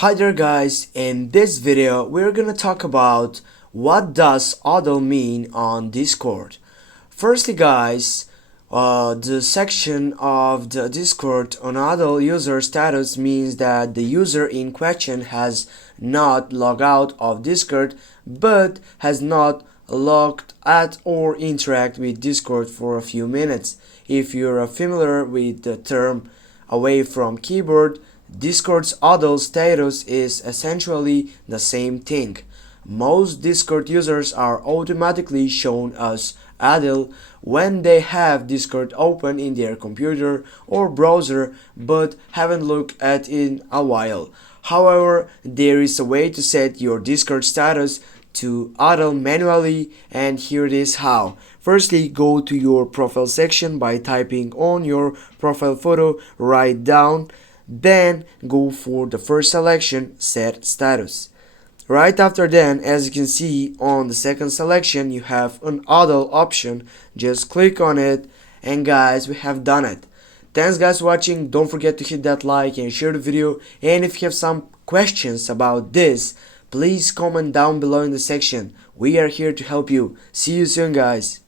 Hi there guys, in this video we're gonna talk about what does ADL mean on Discord. Firstly guys, the section of the Discord on ADL user status means that the user in question has not logged out of Discord but has not logged at or interact with Discord for a few minutes. If you're familiar with the term away from keyboard, Discord's ADL status is essentially the same thing. Most Discord users are automatically shown as ADL when they have Discord open in their computer or browser but haven't looked at it in a while. However, there is a way to set your Discord status to ADL manually, and here it is how. Firstly, go to your profile section by typing on your profile photo right down. Then go for the first selection, set status. Right after then, as you can see on the second selection, you have an ADL option. Just click on it, and guys, we have done it. Thanks guys for watching. Don't forget to hit that like and share the video, and if you have some questions about this, please comment down below in the section. We are here to help you. See you soon guys.